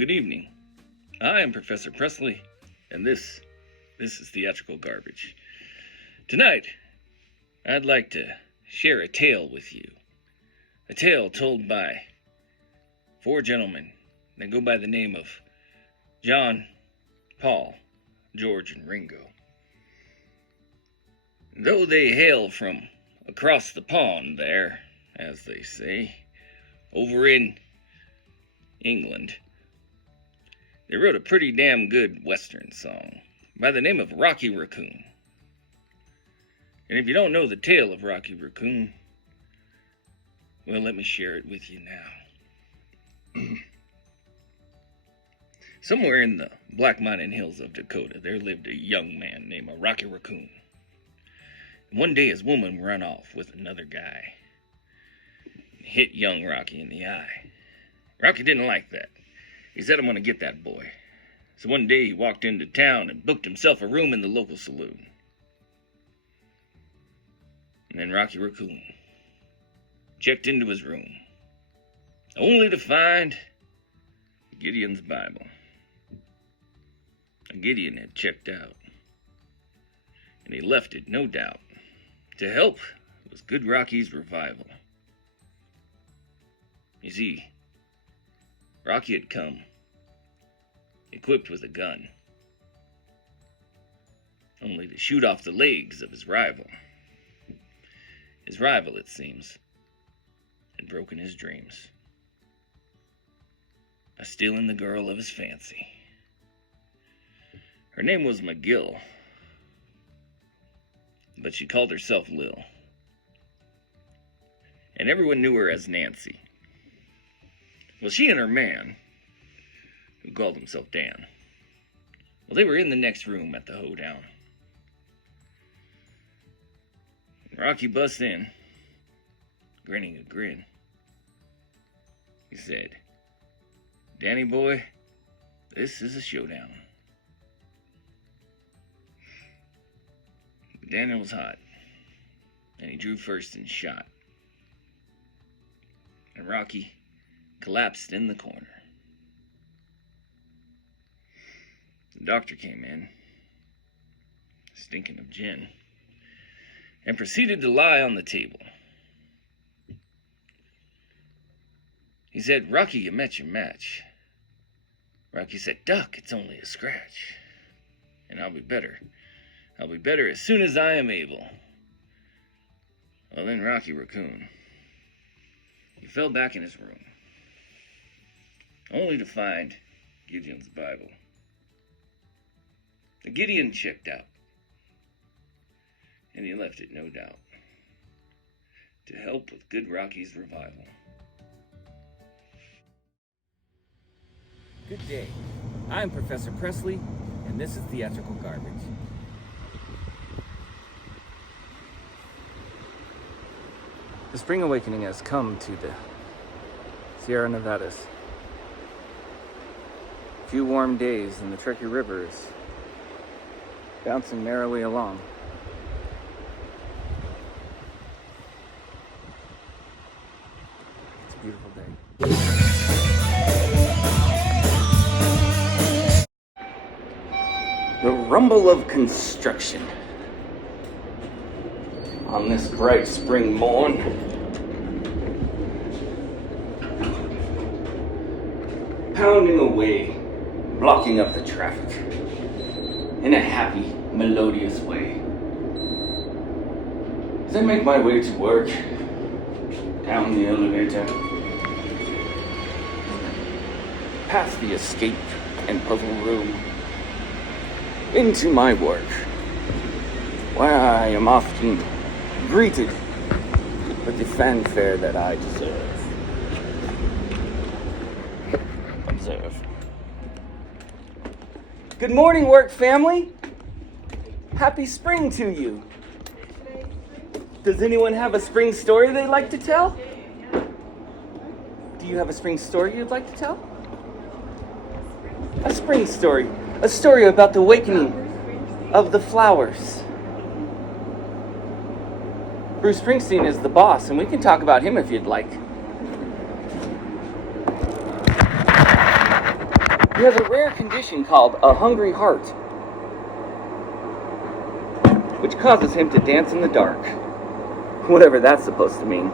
Good evening. I am Professor Presley, and this is Theatrical Garbage. Tonight, I'd like to share a tale with you. A tale told by 4 gentlemen that go by the name of John, Paul, George, and Ringo. Though they hail from across the pond there, as they say, over in England, they wrote a pretty damn good Western song by the name of Rocky Racoon. And if you don't know the tale of Rocky Racoon, well, let me share it with you now. Somewhere in the Black Mountain Hills of Dakota, there lived a young man named Rocky Racoon. And one day his woman ran off with another guy. Hit young Rocky in the eye. Rocky didn't like that. He said, I'm going to get that boy. So one day he walked into town and booked himself a room in the local saloon. And then Rocky Racoon checked into his room, only to find Gideon's Bible. Gideon had checked out, and he left it, no doubt, to help with Good Rocky's revival. You see, Rocky had come equipped with a gun, only to shoot off the legs of his rival. His rival, it seems, had broken his dreams by stealing the girl of his fancy. Her name was McGill, but she called herself Lil, and everyone knew her as Nancy. Well, she and her man, who called himself Dan, well, they were in the next room at the hoedown. Rocky busts in, grinning a grin. He said, Danny boy, this is a showdown. Danny was hot, and he drew first and shot. And Rocky collapsed in the corner. The doctor came in, stinking of gin, and proceeded to lie on the table. He said, Rocky, you met your match. Rocky said, Doc, it's only a scratch. And I'll be better. I'll be better as soon as I am able. Well, then Rocky Racoon, he fell back in his room, only to find Gideon's Bible. The Gideon checked out, and he left it, no doubt, to help with Good Rocky's revival. Good day. I'm Professor Presley, and this is Theatrical Garbage. The spring awakening has come to the Sierra Nevadas. A few warm days and the Truckee River is bouncing merrily along. It's a beautiful day. The rumble of construction on this bright spring morn. Pounding away, blocking up the traffic in a happy, melodious way. As I make my way to work, down the elevator, past the escape and puzzle room, into my work, where I am often greeted with the fanfare that I deserve. Observe. Good morning, work family. Happy spring to you. Does anyone have a spring story they'd like to tell? Do you have a spring story you'd like to tell? A spring story. A story about the awakening of the flowers. Bruce Springsteen is the boss, and we can talk about him if you'd like. He has a rare condition called a hungry heart, which causes him to dance in the dark. Whatever that's supposed to mean.